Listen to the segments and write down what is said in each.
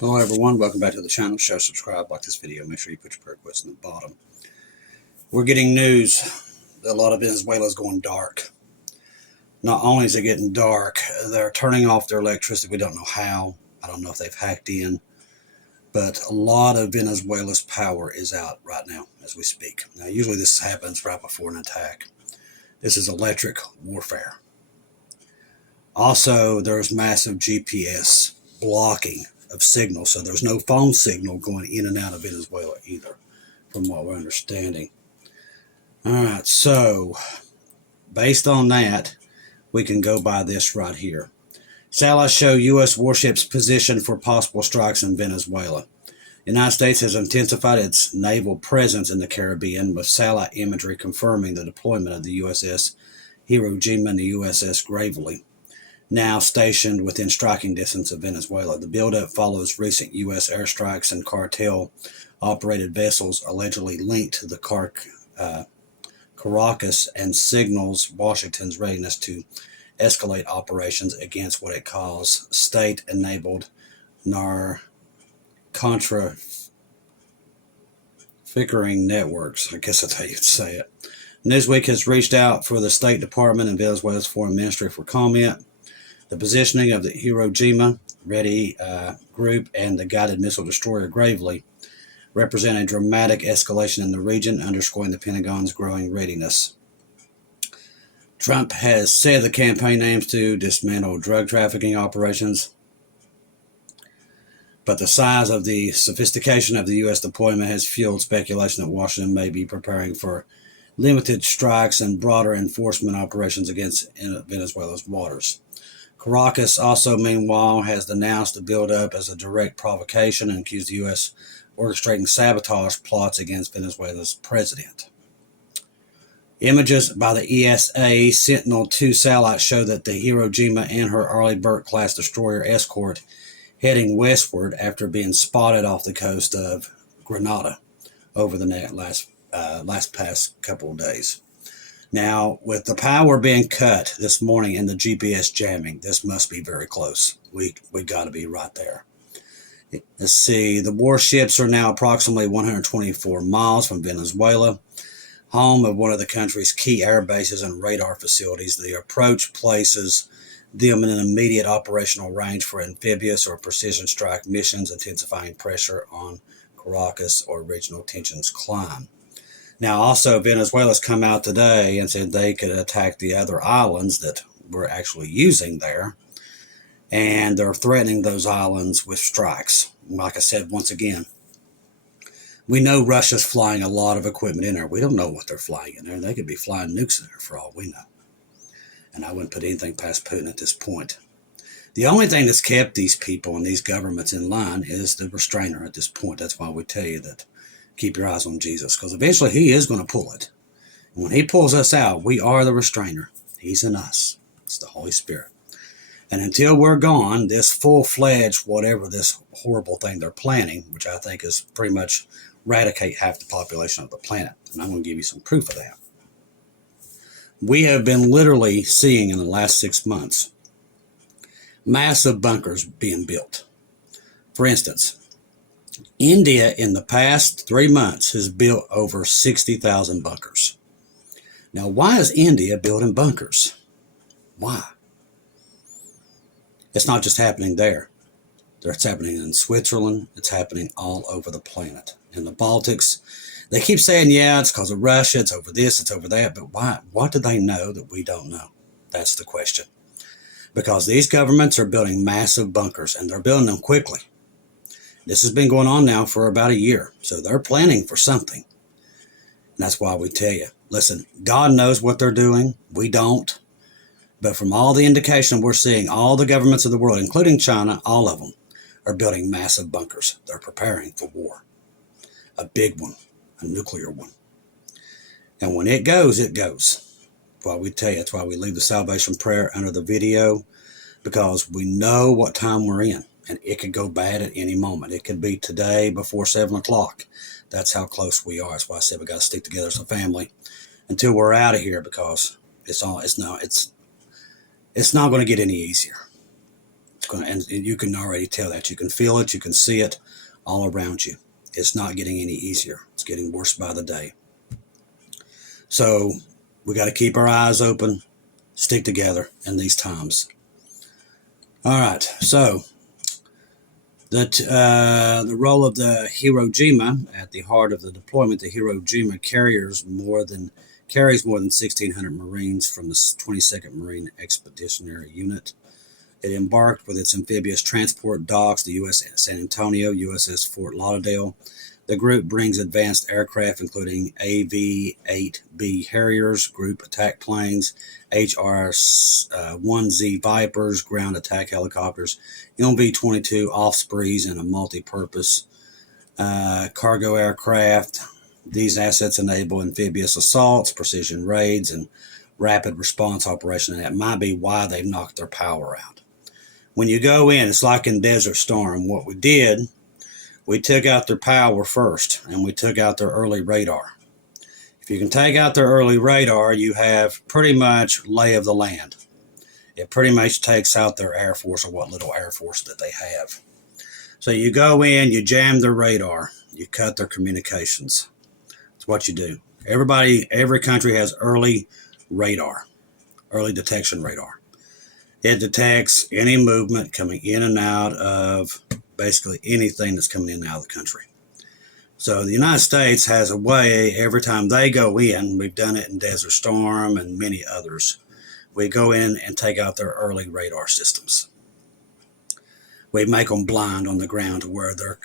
Hello everyone, welcome back to the channel. Share, subscribe, like this video. Make sure you put your prayer request in the bottom. We're getting news that a lot of Venezuela is going dark. Not only is it getting dark, they're turning off their electricity. We don't know how. I don't know if they've hacked in. But a lot of Venezuela's power is out right now as we speak. Now usually this happens right before an attack. This is electric warfare. Also, there's massive GPS blocking of signal, so there's no phone signal going in and out of Venezuela either, from what we're understanding. Alright, so based on that, we can go by this right here. Satellites show U.S. warships positioned for possible strikes in Venezuela. The United States has intensified its naval presence in the Caribbean, with satellite imagery confirming the deployment of the USS Hiroshima and the USS Gravely, now stationed within striking distance of Venezuela. The buildup follows recent U.S. airstrikes and cartel-operated vessels allegedly linked to the Caracas, and signals Washington's readiness to escalate operations against what it calls state-enabled contraficering networks. I guess that's how you'd say it. Newsweek has reached out for the State Department and Venezuela's Foreign Ministry for comment. The positioning of the Hiroshima Ready group and the guided missile destroyer Gravely represent a dramatic escalation in the region, underscoring the Pentagon's growing readiness. Trump has said the campaign aims to dismantle drug trafficking operations, but the size of the sophistication of the U.S. deployment has fueled speculation that Washington may be preparing for limited strikes and broader enforcement operations against Venezuela's waters. Caracas also, meanwhile, has denounced the buildup as a direct provocation and accused the U.S. orchestrating sabotage plots against Venezuela's president. Images by the ESA Sentinel-2 satellite show that the Hiroshima and her Arleigh Burke-class destroyer escort heading westward after being spotted off the coast of Grenada over the last past couple of days. Now, with the power being cut this morning and the GPS jamming, this must be very close. We got to be right there. Let's see. The warships are now approximately 124 miles from Venezuela, home of one of the country's key air bases and radar facilities. The approach places them in an immediate operational range for amphibious or precision strike missions, intensifying pressure on Caracas or regional tensions climb. Now, also, Venezuela's come out today and said they could attack the other islands that we're actually using there, and they're threatening those islands with strikes. Like I said, once again, we know Russia's flying a lot of equipment in there. We don't know what they're flying in there. They could be flying nukes in there for all we know. And I wouldn't put anything past Putin at this point. The only thing that's kept these people and these governments in line is the restrainer at this point. That's why we tell you that keep your eyes on Jesus, because eventually he is going to pull it. And when he pulls us out, we are the restrainer. He's in us. It's the Holy Spirit. And until we're gone, this full-fledged, whatever this horrible thing they're planning, which I think is pretty much eradicate half the population of the planet. And I'm going to give you some proof of that. We have been literally seeing in the last 6 months massive bunkers being built. For instance, India in the past 3 months has built over 60,000 bunkers. Now, why is India building bunkers? Why? It's not just happening there. It's happening in Switzerland. It's happening all over the planet. In the Baltics, they keep saying, yeah, it's because of Russia, it's over this, it's over that. But why? What do they know that we don't know? That's the question. Because these governments are building massive bunkers, and they're building them quickly. This has been going on now for about a year, so they're planning for something. And that's why we tell you, listen, God knows what they're doing. We don't. But from all the indication we're seeing, all the governments of the world, including China, all of them, are building massive bunkers. They're preparing for war. A big one, a nuclear one. And when it goes, it goes. That's why we tell you, that's why we leave the salvation prayer under the video, because we know what time we're in. And it could go bad at any moment. It could be today before 7 o'clock. That's how close we are. That's why I said we got to stick together as a family until we're out of here, because it's not going to get any easier. and you can already tell that. You can feel it. You can see it all around you. It's not getting any easier. It's getting worse by the day. So we got to keep our eyes open, stick together in these times. All right. So the role of the Hiroshima at the heart of the deployment, the Hiroshima carries more than 1,600 Marines from the 22nd Marine Expeditionary Unit. It embarked with its amphibious transport docks, the USS San Antonio, USS Fort Lauderdale. The group brings advanced aircraft, including AV-8B Harriers, group attack planes, HR-1Z Vipers, ground attack helicopters, MV-22 Ospreys, and a multi-purpose cargo aircraft. These assets enable amphibious assaults, precision raids, and rapid response operation, and that might be why they've knocked their power out. When you go in, it's like in Desert Storm. What we did, we took out their power first, and we took out their early radar. If you can take out their early radar, you have pretty much lay of the land. It pretty much takes out their Air Force, or what little Air Force that they have. So you go in, you jam their radar, you cut their communications. That's what you do. Every country has early radar, early detection radar. It detects any movement coming in and out of basically anything that's coming in and out of the country. So the United States has a way, every time they go in, we've done it in Desert Storm and many others, we go in and take out their early radar systems. We make them blind on the ground to where their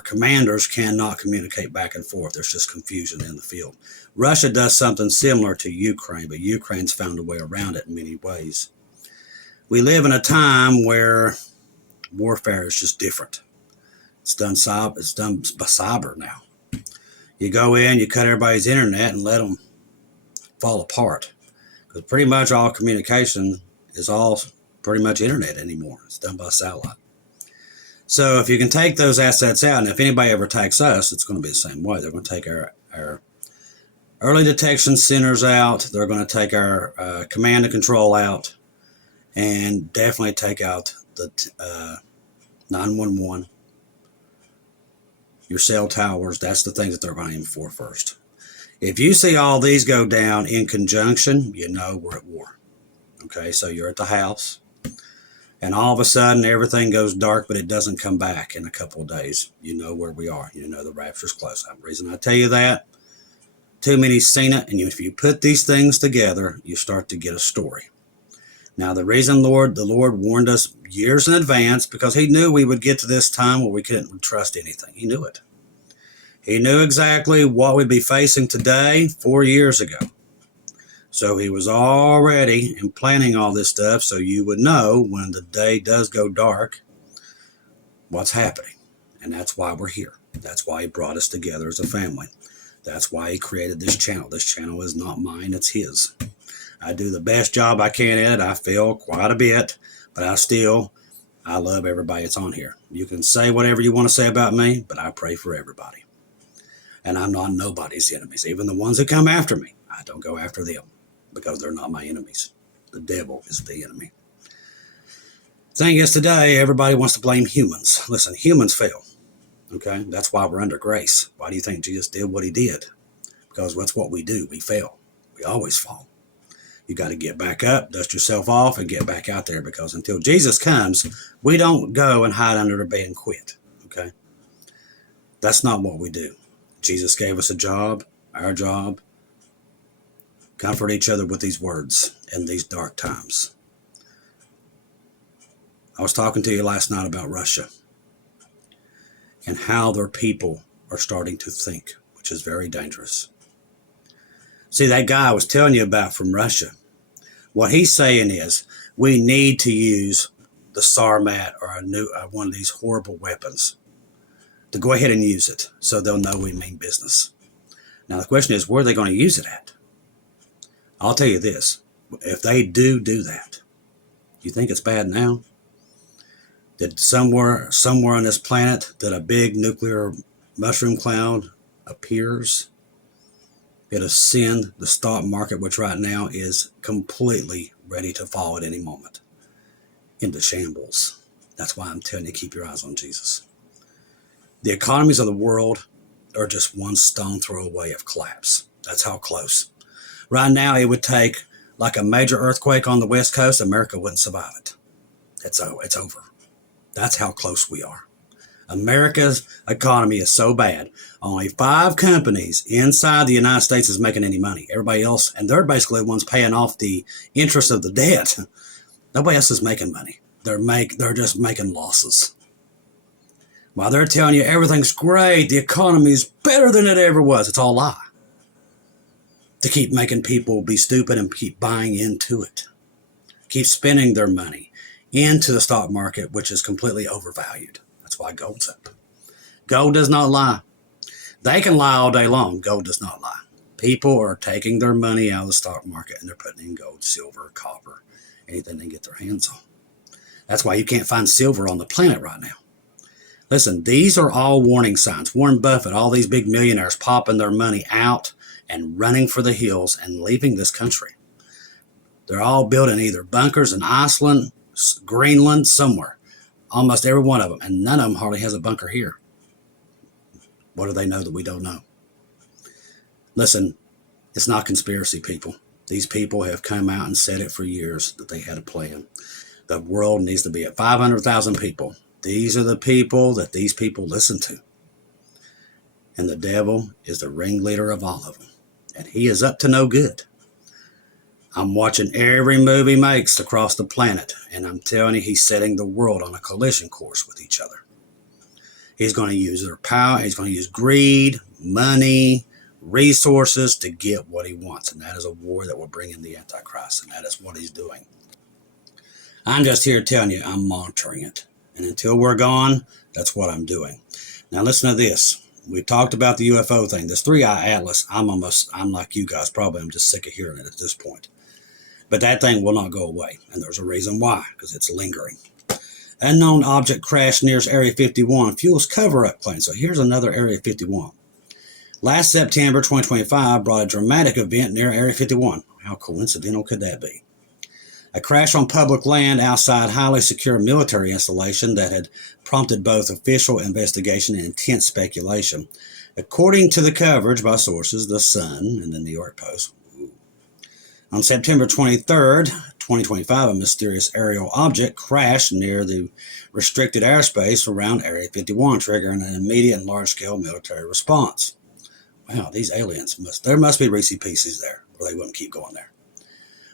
commanders cannot communicate back and forth. There's just confusion in the field. Russia does something similar to Ukraine, but Ukraine's found a way around it in many ways. We live in a time where warfare is just different. It's done by cyber now. You go in, you cut everybody's internet and let them fall apart. Because pretty much all communication is all pretty much internet anymore. It's done by satellite. So if you can take those assets out, and if anybody ever attacks us, it's going to be the same way. They're going to take our early detection centers out. They're going to take our command and control out. And definitely take out the 911, your cell towers. That's the things that they're going to aim for first. If you see all these go down in conjunction, you know we're at war. Okay, so you're at the house, and all of a sudden everything goes dark, but it doesn't come back in a couple of days. You know where we are. You know the rapture's close. The reason I tell you that, too many's seen it, and if you put these things together, you start to get a story. Now, the reason the Lord warned us years in advance, because he knew we would get to this time where we couldn't trust anything. He knew it. He knew exactly what we'd be facing today 4 years ago. So he was already planning all this stuff so you would know when the day does go dark what's happening. And that's why we're here. That's why he brought us together as a family. That's why he created this channel. This channel is not mine, it's his. I do the best job I can at it. I fail quite a bit, but I love everybody that's on here. You can say whatever you want to say about me, but I pray for everybody. And I'm not nobody's enemies. Even the ones that come after me, I don't go after them because they're not my enemies. The devil is the enemy. Thing is, today, everybody wants to blame humans. Listen, humans fail. Okay? That's why we're under grace. Why do you think Jesus did what he did? Because that's what we do. We fail. We always fall. You got to get back up, dust yourself off, and get back out there, because until Jesus comes, we don't go and hide under the bed and quit, okay? That's not what we do. Jesus gave us a job, our job. Comfort each other with these words in these dark times. I was talking to you last night about Russia and how their people are starting to think, which is very dangerous. See, that guy I was telling you about from Russia, what he's saying is we need to use the Sarmat or one of these horrible weapons to go ahead and use it so they'll know we mean business. Now, the question is, where are they going to use it at? I'll tell you this. If they do that, you think it's bad now? That somewhere on this planet that a big nuclear mushroom cloud appears, it'll send the stock market, which right now is completely ready to fall at any moment, into shambles. That's why I'm telling you, keep your eyes on Jesus. The economies of the world are just one stone throw away of collapse. That's how close. Right now, it would take like a major earthquake on the West Coast. America wouldn't survive it. It's over. That's how close we are. America's economy is so bad. Only 5 companies inside the United States is making any money. Everybody else, and they're basically the ones paying off the interest of the debt. Nobody else is making money. They're just making losses. While they're telling you everything's great, the economy's better than it ever was. It's all a lie. To keep making people be stupid and keep buying into it. Keep spending their money into the stock market, which is completely overvalued. That's why gold's up. Gold does not lie. They can lie all day long. Gold does not lie. People are taking their money out of the stock market and they're putting in gold, silver, copper, anything they can get their hands on. That's why you can't find silver on the planet right now. Listen, these are all warning signs. Warren Buffett, all these big millionaires popping their money out and running for the hills and leaving this country. They're all building either bunkers in Iceland, Greenland, somewhere. Almost every one of them. And none of them hardly has a bunker here. What do they know that we don't know? Listen, it's not conspiracy, people. These people have come out and said it for years that they had a plan. The world needs to be at 500,000 people. These are the people that these people listen to. And the devil is the ringleader of all of them. And he is up to no good. I'm watching every move he makes across the planet. And I'm telling you, he's setting the world on a collision course with each other. He's going to use their power. He's going to use greed, money, resources to get what he wants. And that is a war that will bring in the Antichrist. And that is what he's doing. I'm just here telling you, I'm monitoring it. And until we're gone, that's what I'm doing. Now listen to this. We talked about the UFO thing. This 3-eye atlas, I'm like you guys, probably I'm just sick of hearing it at this point. But that thing will not go away. And there's a reason why, because it's lingering. Unknown object crashed near Area 51. Fuels cover-up plane. So here's another Area 51. Last September 2025 brought a dramatic event near Area 51. How coincidental could that be? A crash on public land outside highly secure military installation that had prompted both official investigation and intense speculation. According to the coverage by sources, The Sun and the New York Post. On September 23rd, 2025, a mysterious aerial object crashed near the restricted airspace around Area 51, triggering an immediate and large-scale military response. Wow, these aliens there must be Reese Pieces there, or they wouldn't keep going there.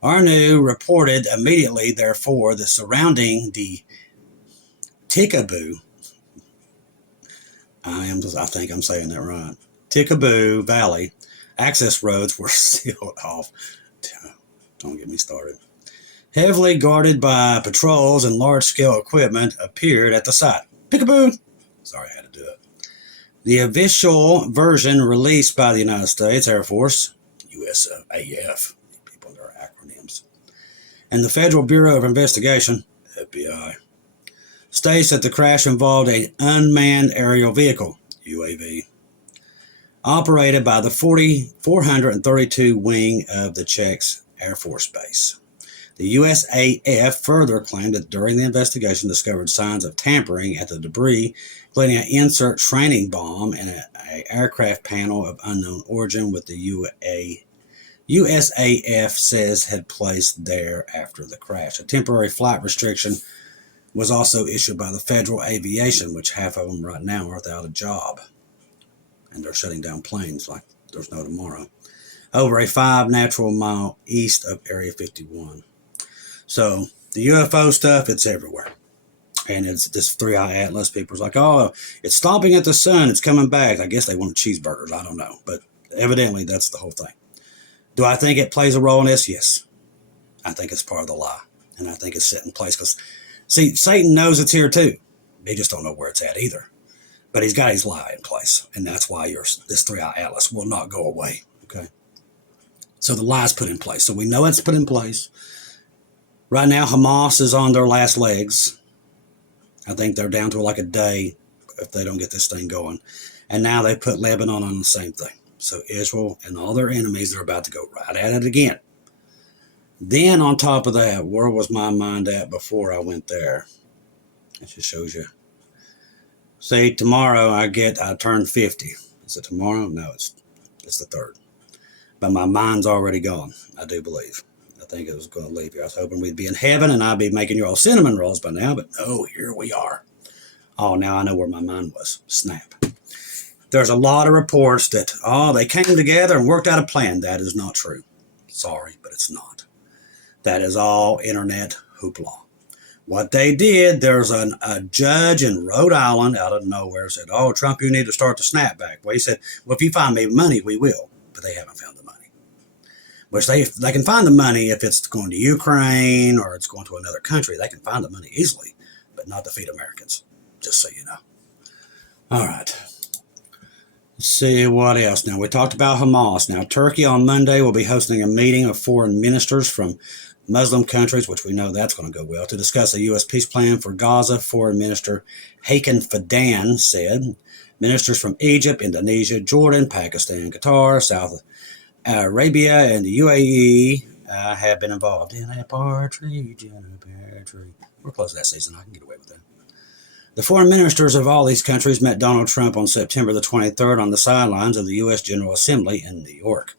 Arnu reported immediately, therefore, the surrounding the Tikaboo, I think I'm saying that right, Tikaboo Valley access roads were sealed off. Don't get me started. Heavily guarded by patrols and large-scale equipment appeared at the site. Peekaboo! Sorry, I had to do it. The official version released by the United States Air Force, USAF, people that are acronyms, and the Federal Bureau of Investigation, FBI, states that the crash involved an unmanned aerial vehicle, UAV, operated by the 432 wing of the Czech Air Force Base. The USAF further claimed that during the investigation discovered signs of tampering at the debris, including an insert training bomb and an aircraft panel of unknown origin, with the USAF says had placed there after the crash. A temporary flight restriction was also issued by the Federal Aviation, which half of them right now are without a job. And they're shutting down planes like there's no tomorrow. Over a 5 natural mile east of Area 51. So the UFO stuff, it's everywhere. And it's this 3-eye atlas. People's like, oh, it's stopping at the sun. It's coming back. I guess they wanted cheeseburgers. I don't know. But evidently that's the whole thing. Do I think it plays a role in this? Yes. I think it's part of the lie. And I think it's set in place. Because, see, Satan knows it's here too. He just don't know where it's at either. But he's got his lie in place. And that's why this 3-eye atlas will not go away. Okay. So the lie's put in place. So we know it's put in place. Right now, Hamas is on their last legs. I think they're down to like a day if they don't get this thing going. And now they put Lebanon on the same thing. So Israel and all their enemies are about to go right at it again. Then on top of that, where was my mind at before I went there? It just shows you. See, tomorrow I turn 50. Is it tomorrow? No, it's the 3rd. But my mind's already gone, I do believe. I think it was going to leave here. I was hoping we'd be in heaven and I'd be making your old cinnamon rolls by now, but no, here we are. Oh, now I know where my mind was. Snap. There's a lot of reports that, they came together and worked out a plan. That is not true. Sorry, but it's not. That is all internet hoopla. What they did, there's a judge in Rhode Island out of nowhere said, Trump, you need to start the snapback. Well, he said, well, if you find me money, we will. But they haven't found the money. Which they can find the money if it's going to Ukraine or it's going to another country. They can find the money easily, but not to feed Americans, just so you know. All right. Let's see what else. Now, we talked about Hamas. Now, Turkey on Monday will be hosting a meeting of foreign ministers from Muslim countries, which we know that's going to go well, to discuss a U.S. peace plan for Gaza. Foreign Minister Hakan Fidan said ministers from Egypt, Indonesia, Jordan, Pakistan, Qatar, South Arabia, and the UAE have been involved in a partridge in a pear tree. We're close to that season. I can get away with that. The foreign ministers of all these countries met Donald Trump on September the 23rd on the sidelines of the U.S. General Assembly in New York.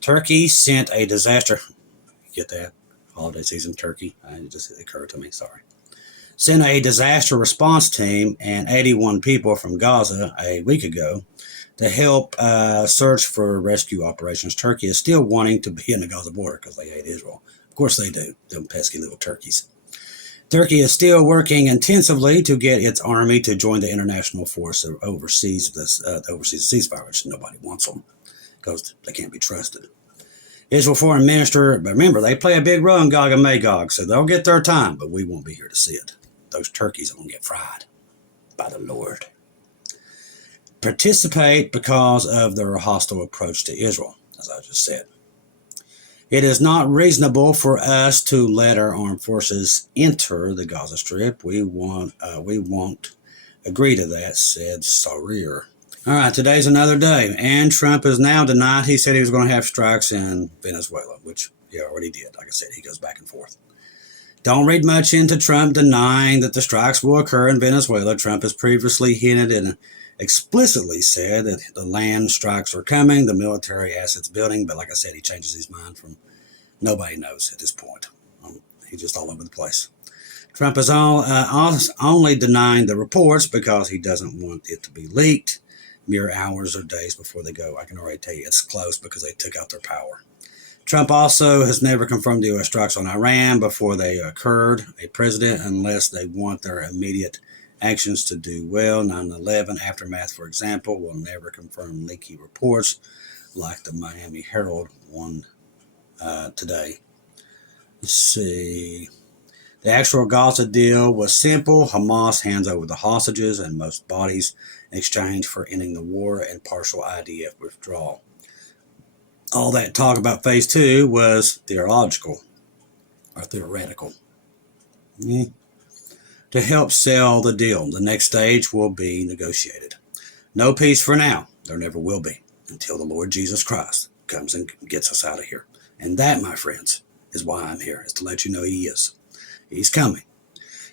Turkey sent a disaster. Get that? Holiday season, Turkey. It just occurred to me. Sorry. Sent a disaster response team and 81 people from Gaza a week ago to help search for rescue operations. Turkey is still wanting to be in the Gaza border because they hate Israel. Of course they do, them pesky little turkeys. Turkey is still working intensively to get its army to join the international force that oversees the ceasefire, which nobody wants them because they can't be trusted. Israel foreign minister, but remember, they play a big role in Gog and Magog, so they'll get their time, but we won't be here to see it. Those turkeys are going to get fried by the Lord. Participate because of their hostile approach to Israel, as I just said. It is not reasonable for us to let our armed forces enter the Gaza Strip. We won't agree to that, said Sarir. All right, today's another day, and Trump has now denied he said he was going to have strikes in Venezuela, which he already did. Like I said, he goes back and forth. Don't read much into Trump denying that the strikes will occur in Venezuela. Trump has previously hinted and explicitly said that the land strikes are coming, the military assets building, but like I said, he changes his mind from nobody knows at this point. He's just all over the place. Trump is only denying the reports because he doesn't want it to be leaked mere hours or days before they go. I can already tell you it's close because they took out their power. Trump also has never confirmed the U.S. strikes on Iran before they occurred. A president, unless they want their immediate actions to do well, 9/11 aftermath, for example, will never confirm leaky reports like the Miami Herald one today. Let's see. The actual Gaza deal was simple. Hamas hands over the hostages and most bodies in exchange for ending the war and partial IDF withdrawal. All that talk about phase 2 was theoretical. To help sell the deal. The next stage will be negotiated. No peace for now. There never will be until the Lord Jesus Christ comes and gets us out of here. And that, my friends, is why I'm here, is to let you know he is. He's coming.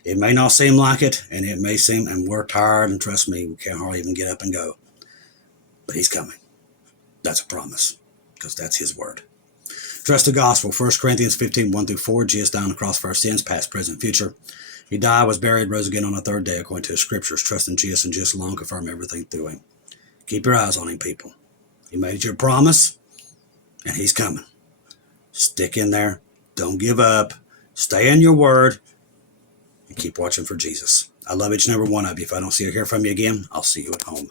It may not seem like it, and it may seem, and we're tired, and trust me, we can't hardly even get up and go. But he's coming. That's a promise, because that's his word. Trust the gospel. 1 Corinthians 15, 1-4. Jesus died on the cross for our sins, past, present, future. He died, was buried, rose again on the third day, according to the scriptures. Trust in Jesus and Jesus alone, confirm everything through him. Keep your eyes on him, people. He made you a promise, and he's coming. Stick in there. Don't give up. Stay in your word, and keep watching for Jesus. I love each and every one of you. If I don't see or hear from you again, I'll see you at home.